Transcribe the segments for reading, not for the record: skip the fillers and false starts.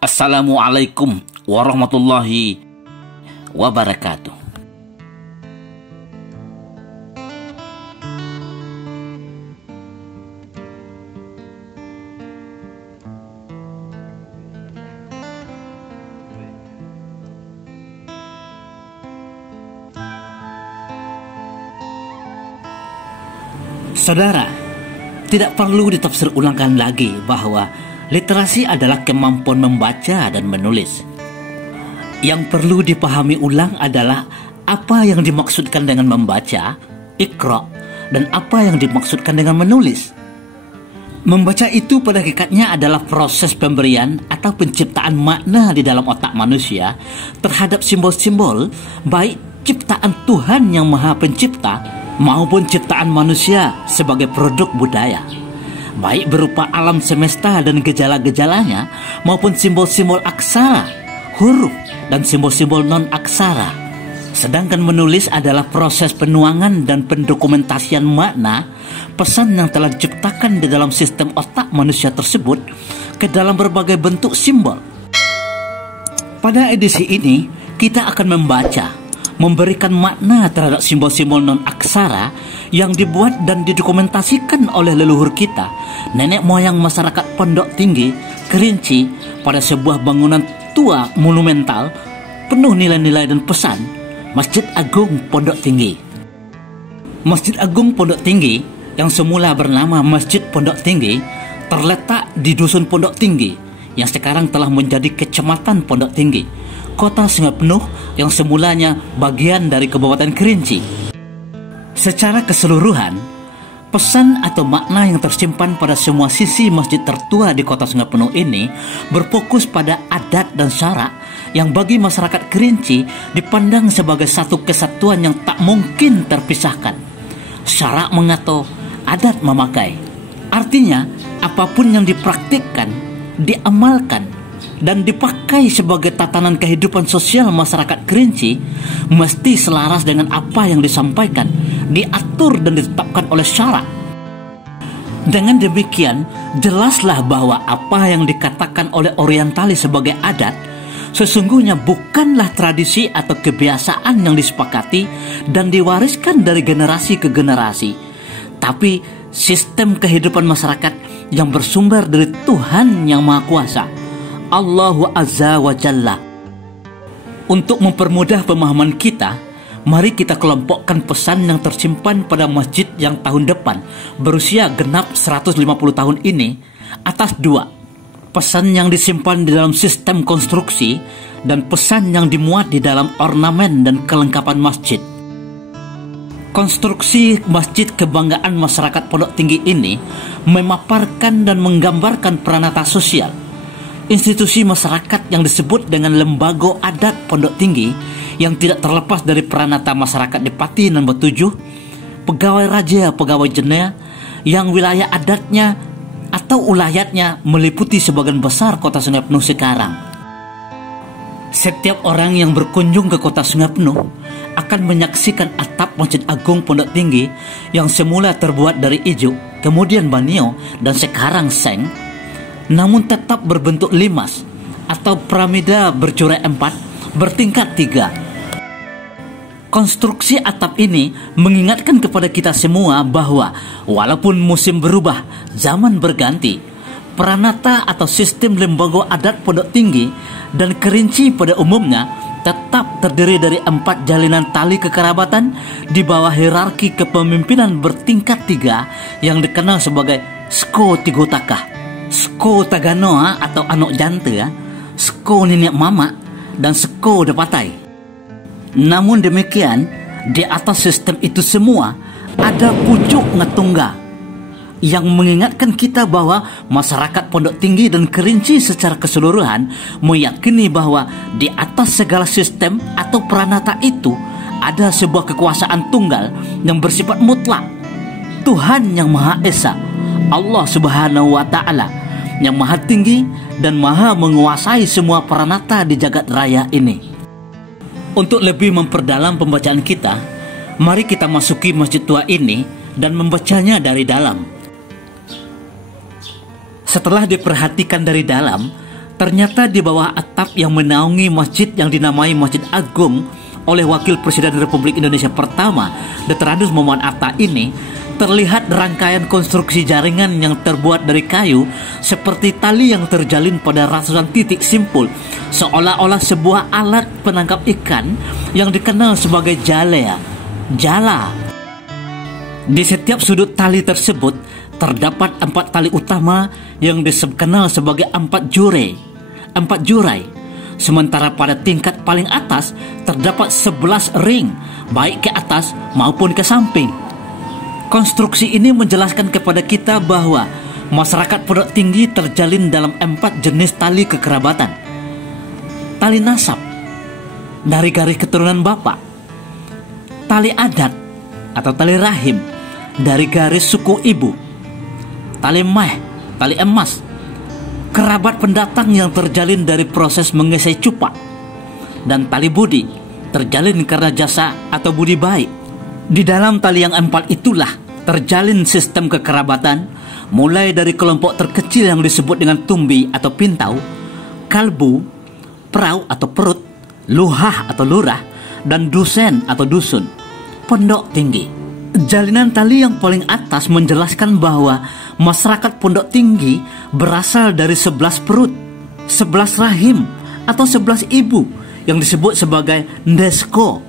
Assalamualaikum warahmatullahi wabarakatuh. Saudara, tidak perlu ditafsir ulangkan lagi bahwa literasi adalah kemampuan membaca dan menulis. Yang perlu dipahami ulang adalah apa yang dimaksudkan dengan membaca, iqra, dan apa yang dimaksudkan dengan menulis. Membaca itu pada hakikatnya adalah proses pemberian atau penciptaan makna di dalam otak manusia terhadap simbol-simbol, baik ciptaan Tuhan yang Maha Pencipta maupun ciptaan manusia sebagai produk budaya, baik berupa alam semesta dan gejala-gejalanya maupun simbol-simbol aksara, huruf, dan simbol-simbol non-aksara. Sedangkan menulis adalah proses penuangan dan pendokumentasian makna pesan yang telah diciptakan di dalam sistem otak manusia tersebut ke dalam berbagai bentuk simbol. Pada edisi ini, kita akan membaca, memberikan makna terhadap simbol-simbol non-aksara yang dibuat dan didokumentasikan oleh leluhur kita, nenek moyang masyarakat Pondok Tinggi, Kerinci, pada sebuah bangunan tua monumental penuh nilai-nilai dan pesan, Masjid Agung Pondok Tinggi. Masjid Agung Pondok Tinggi yang semula bernama Masjid Pondok Tinggi terletak di Dusun Pondok Tinggi yang sekarang telah menjadi Kecamatan Pondok Tinggi, Kota Sungai Penuh yang semulanya bagian dari Kabupaten Kerinci. Secara keseluruhan, pesan atau makna yang tersimpan pada semua sisi masjid tertua di Kota Sungai Penuh ini berfokus pada adat dan syarak yang bagi masyarakat Kerinci dipandang sebagai satu kesatuan yang tak mungkin terpisahkan. Syarak mengato, adat memakai. Artinya, apapun yang dipraktikkan, diamalkan, dan dipakai sebagai tatanan kehidupan sosial masyarakat Kerinci mesti selaras dengan apa yang disampaikan, diatur dan ditetapkan oleh syarak. Dengan demikian, jelaslah bahwa apa yang dikatakan oleh orientalis sebagai adat sesungguhnya bukanlah tradisi atau kebiasaan yang disepakati dan diwariskan dari generasi ke generasi, tapi sistem kehidupan masyarakat yang bersumber dari Tuhan Yang Maha Kuasa, Allahu Azza wa Jalla. Untuk mempermudah pemahaman kita, mari kita kelompokkan pesan yang tersimpan pada masjid yang tahun depan berusia genap 150 tahun ini atas dua. Pesan yang disimpan di dalam sistem konstruksi dan pesan yang dimuat di dalam ornamen dan kelengkapan masjid. Konstruksi Masjid Kebanggaan Masyarakat Pondok Tinggi ini memaparkan dan menggambarkan peranata sosial, institusi masyarakat yang disebut dengan Lembaga Adat Pondok Tinggi yang tidak terlepas dari peranata masyarakat di Pati Nombor 7, pegawai raja, pegawai jenayah yang wilayah adatnya atau ulayatnya meliputi sebagian besar Kota Sungai Penuh sekarang. Setiap orang yang berkunjung ke Kota Sungai Penuh akan menyaksikan atap Masjid Agung Pondok Tinggi yang semula terbuat dari ijuk, kemudian banio, dan sekarang seng, namun tetap berbentuk limas atau piramida bercorak 4 bertingkat 3. Konstruksi atap ini mengingatkan kepada kita semua bahwa walaupun musim berubah, zaman berganti, peranata atau sistem lembaga adat Pondok Tinggi dan Kerinci pada umumnya tetap terdiri dari 4 jalinan tali kekerabatan di bawah hierarki kepemimpinan bertingkat 3 yang dikenal sebagai Sko Tigotaka, Sko Taganoa atau Anok Jante, Sko Nenek Mama, dan Sko Depatai. Namun demikian, di atas sistem itu semua ada pucuk ngetungga yang mengingatkan kita bahwa masyarakat Pondok Tinggi dan Kerinci secara keseluruhan meyakini bahwa di atas segala sistem atau peranata itu ada sebuah kekuasaan tunggal yang bersifat mutlak, Tuhan Yang Maha Esa, Allah Subhanahu wa Ta'ala, yang maha tinggi dan maha menguasai semua peranata di jagat raya ini. Untuk lebih memperdalam pembacaan kita, mari kita masuki masjid tua ini dan membacanya dari dalam. Setelah diperhatikan dari dalam, Ternyata di bawah atap yang menaungi masjid yang dinamai Masjid Agung oleh Wakil Presiden Republik Indonesia pertama, Dr. Andes Muhammad Atta ini, terlihat rangkaian konstruksi jaringan yang terbuat dari kayu seperti tali yang terjalin pada ratusan titik simpul, seolah-olah sebuah alat penangkap ikan yang dikenal sebagai jala. Di setiap sudut tali tersebut terdapat 4 tali utama yang dikenal sebagai 4 jurai. Sementara pada tingkat paling atas terdapat 11 ring, baik ke atas maupun ke samping. Konstruksi ini menjelaskan kepada kita bahwa masyarakat Pondok Tinggi terjalin dalam 4 jenis tali kekerabatan. Tali nasab dari garis keturunan bapak, tali adat atau tali rahim dari garis suku ibu, tali emas, kerabat pendatang yang terjalin dari proses mengesai cupak, dan tali budi terjalin karena jasa atau budi baik. Di dalam tali yang 4 itulah terjalin sistem kekerabatan, mulai dari kelompok terkecil yang disebut dengan tumbi atau pintau, kalbu, perau atau perut, luhah atau lurah, dan dusen atau dusun, Pondok Tinggi. Jalinan tali yang paling atas menjelaskan bahwa masyarakat Pondok Tinggi berasal dari 11 perut, 11 rahim atau 11 ibu yang disebut sebagai Ndesko,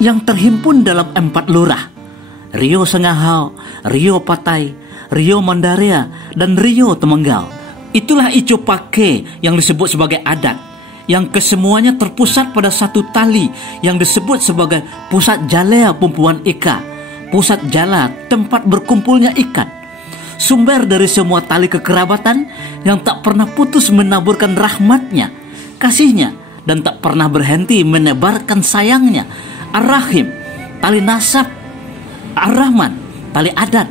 yang terhimpun dalam 4 lurah, Rio Sengahau, Rio Patai, Rio Mandarea, dan Rio Temenggau. Itulah Ijo Pake yang disebut sebagai adat, yang kesemuanya terpusat pada satu tali yang disebut sebagai pusat jalea pumpuan ika, pusat jala tempat berkumpulnya ikan, sumber dari semua tali kekerabatan yang tak pernah putus menaburkan rahmatnya, kasihnya, dan tak pernah berhenti menebarkan sayangnya. Ar-Rahim, tali nasab, Ar-Rahman, tali adat,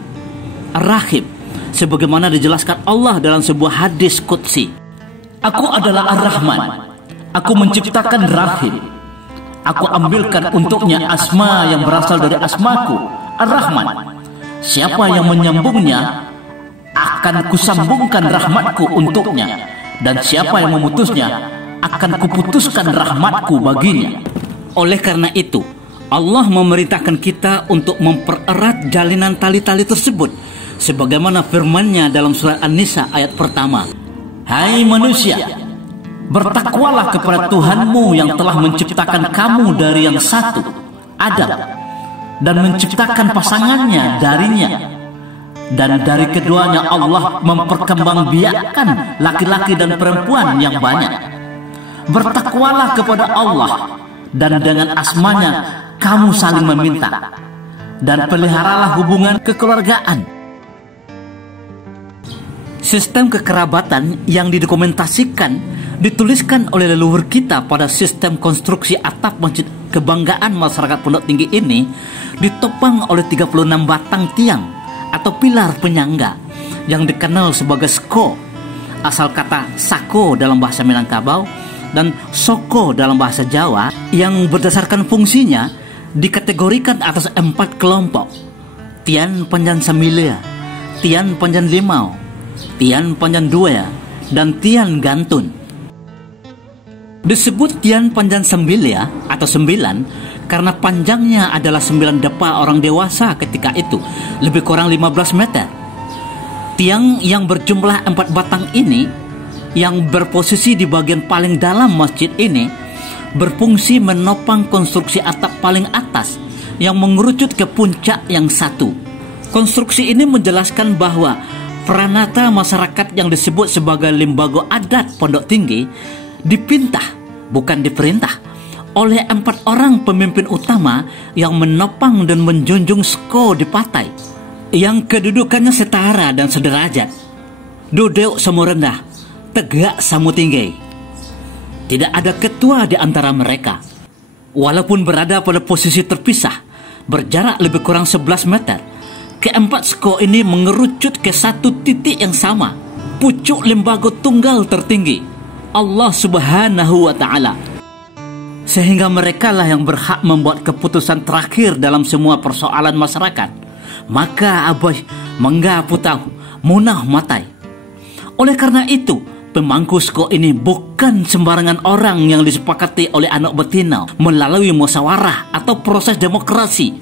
Ar-Rahim, sebagaimana dijelaskan Allah dalam sebuah hadis qudsi. Aku adalah Ar-Rahman, aku menciptakan Rahim, aku ambilkan untuknya asma yang berasal dari asmaku, Ar-Rahman. Siapa yang menyambungnya, akan kusambungkan rahmatku untuknya, dan siapa yang memutusnya, akan kuputuskan rahmatku baginya. Oleh karena itu, Allah memerintahkan kita untuk mempererat jalinan tali-tali tersebut, sebagaimana firman-Nya dalam surat An-Nisa ayat pertama. Hai manusia, bertakwalah kepada Tuhanmu yang telah menciptakan kamu dari yang satu, Adam, dan menciptakan pasangannya darinya. Dan dari keduanya Allah memperkembangbiakkan laki-laki dan perempuan yang banyak. Bertakwalah kepada Allah, dan dengan asmanya kamu saling meminta, dan peliharalah hubungan kekeluargaan. Sistem kekerabatan yang didokumentasikan dituliskan oleh leluhur kita pada sistem konstruksi atap masjid kebanggaan masyarakat Pondok Tinggi ini ditopang oleh 36 batang tiang atau pilar penyangga yang dikenal sebagai sko, asal kata sako dalam bahasa Minangkabau dan soko dalam bahasa Jawa, yang berdasarkan fungsinya dikategorikan atas 4 kelompok: tian panjang samilia, tian panjang limau, tian panjang dua, dan tian gantun. Disebut tian panjang sembilia atau 9 karena panjangnya adalah 9 depa orang dewasa ketika itu, lebih kurang 15 meter. Tiang yang berjumlah 4 batang ini, yang berposisi di bagian paling dalam masjid ini, berfungsi menopang konstruksi atap paling atas yang mengerucut ke puncak yang satu. Konstruksi ini menjelaskan bahwa peranata masyarakat yang disebut sebagai lembaga adat Pondok Tinggi dipintah, bukan diperintah, oleh 4 orang pemimpin utama yang menopang dan menjunjung sko di Patai, yang kedudukannya setara dan sederajat. Duduk samu rendah, tegak samu tinggi. Tidak ada ketua di antara mereka. Walaupun berada pada posisi terpisah, berjarak lebih kurang 11 meter, keempat sko ini mengerucut ke satu titik yang sama, pucuk lembaga tunggal tertinggi, Allah Subhanahu wa Ta'ala. Sehingga merekalah yang berhak membuat keputusan terakhir dalam semua persoalan masyarakat. Maka aboy mengga putau munah matai. Oleh karena itu, Pemangku sko ini bukan sembarangan orang yang disepakati oleh anak betina melalui musyawarah atau proses demokrasi.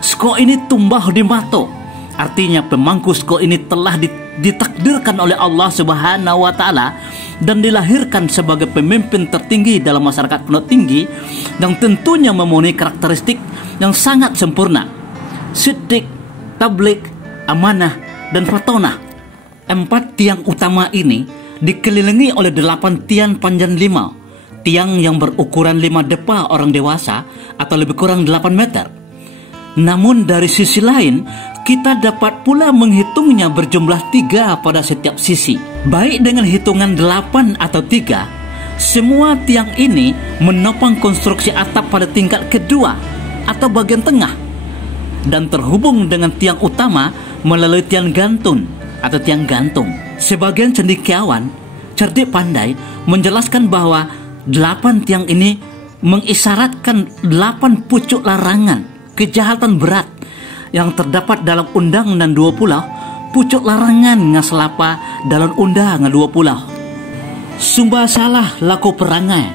Sko ini tumbah di mato. Artinya pemangku sko ini telah ditakdirkan oleh Allah Subhanahu wa Ta'ala dan dilahirkan sebagai pemimpin tertinggi dalam masyarakat Pondok Tinggi yang tentunya memenuhi karakteristik yang sangat sempurna: siddiq, tabligh, amanah, dan fatonah. 4 tiang utama ini dikelilingi oleh 8 tiang panjang 5, tiang yang berukuran 5 depa orang dewasa atau lebih kurang 8 meter. Namun dari sisi lain, kita dapat pula menghitungnya berjumlah 3 pada setiap sisi. Baik dengan hitungan 8 atau 3, semua tiang ini menopang konstruksi atap pada tingkat kedua atau bagian tengah dan terhubung dengan tiang utama melalui tiang gantung atau tiang gantung. Sebagian cendekiawan cerdik pandai menjelaskan bahwa 8 tiang ini mengisyaratkan 8 pucuk larangan kejahatan berat yang terdapat dalam Undang-Undang 20, pucuk larangan ngaselapa dalam Undang-Undang 20. Sumba salah laku perangai,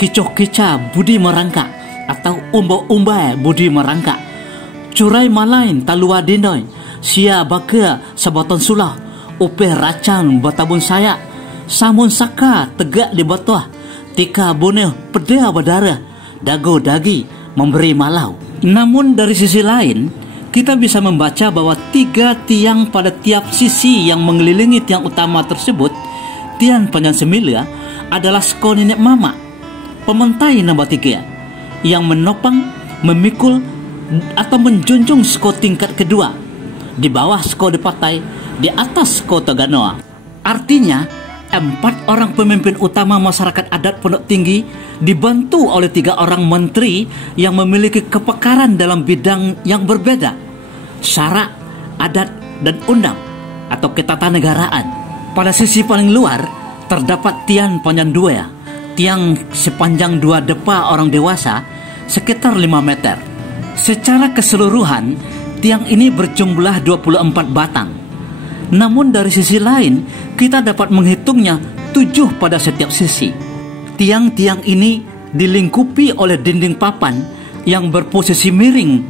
kicoh-kica budi merangkak atau umba-umbai budi merangkak, curai malain talua dindoi, sia baka sabaton sulah, upeh racan batabun saya, samun saka tegak di batuah, tika boneh pedih badara, dago dagi memberi malau. Namun dari sisi lain, kita bisa membaca bahwa 3 tiang pada tiap sisi yang mengelilingi tiang utama tersebut, tiang panjang 9, adalah sko nenek mama, pementai nombor 3, yang menopang, memikul, atau menjunjung sko tingkat kedua, di bawah sko Depatai, di atas sko Taganoa. Artinya, 4 orang pemimpin utama masyarakat adat Pondok Tinggi dibantu oleh 3 orang menteri yang memiliki kepakaran dalam bidang yang berbeda: syarak, adat, dan undang atau ketatanegaraan. Pada sisi paling luar terdapat tiang panjang 2, tiang sepanjang 2 depa orang dewasa sekitar 5 meter. Secara keseluruhan, tiang ini berjumlah 24 batang. Namun dari sisi lain, kita dapat menghitungnya 7 pada setiap sisi. Tiang-tiang ini dilingkupi oleh dinding papan yang berposisi miring,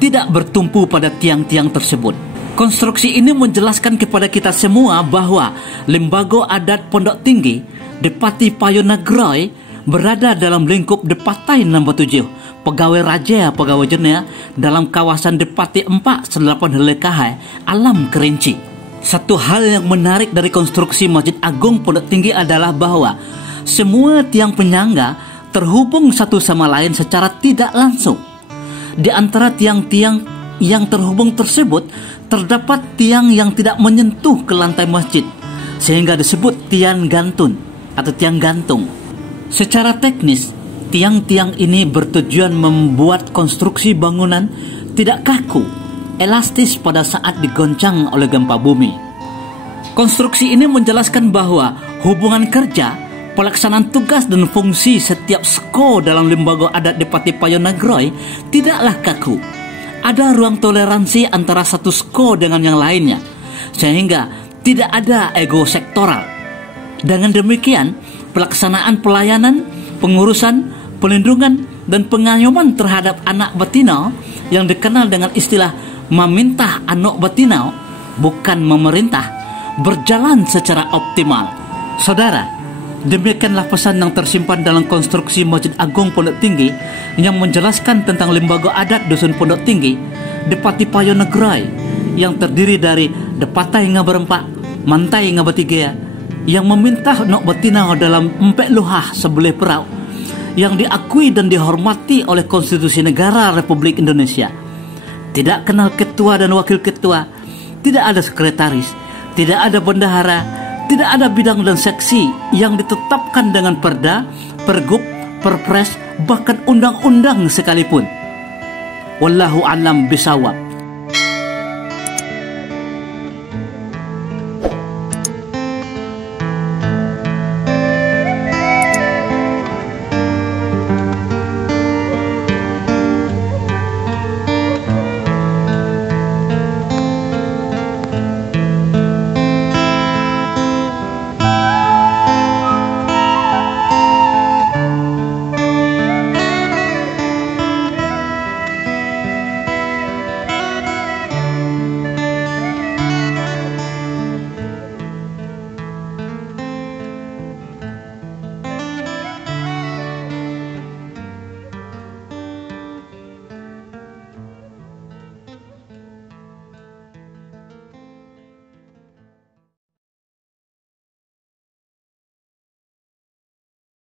tidak bertumpu pada tiang-tiang tersebut. Konstruksi ini menjelaskan kepada kita semua bahwa Lembaga Adat Pondok Tinggi Depati Payonagroi berada dalam lingkup Depatai nombor 7, Pegawai Raja Pegawai Jenia, dalam kawasan Depati 4 Selapan Helekahai, Alam Kerinci. Satu hal yang menarik dari konstruksi Masjid Agung Pondok Tinggi adalah bahwa semua tiang penyangga terhubung satu sama lain secara tidak langsung. Di antara tiang-tiang yang terhubung tersebut, terdapat tiang yang tidak menyentuh ke lantai masjid, sehingga disebut tiang gantung atau tiang gantung. Secara teknis, tiang-tiang ini bertujuan membuat konstruksi bangunan tidak kaku, elastis pada saat digoncang oleh gempa bumi. Konstruksi ini menjelaskan bahwa hubungan kerja, pelaksanaan tugas dan fungsi setiap sko dalam Lembaga Adat Depati Payonagroi tidaklah kaku. Ada ruang toleransi antara satu sko dengan yang lainnya, sehingga tidak ada ego sektoral. Dengan demikian, pelaksanaan pelayanan, pengurusan, pelindungan, dan pengayoman terhadap anak betina yang dikenal dengan istilah meminta anak betina, bukan memerintah, berjalan secara optimal. Saudara, demikianlah pesan yang tersimpan dalam konstruksi Masjid Agung Pondok Tinggi yang menjelaskan tentang Lembaga Adat Dusun Pondok Tinggi Depati Payonagroi yang terdiri dari Depatai ngaberempat, Mantai ngabetiga, yang meminta anak betina dalam empek luhah sebelah perau, yang diakui dan dihormati oleh Konstitusi Negara Republik Indonesia. Tidak kenal ketua dan wakil ketua, tidak ada sekretaris, tidak ada bendahara, tidak ada bidang dan seksi yang ditetapkan dengan perda, pergub, perpres, bahkan undang-undang sekalipun. Wallahu a'lam bishawab.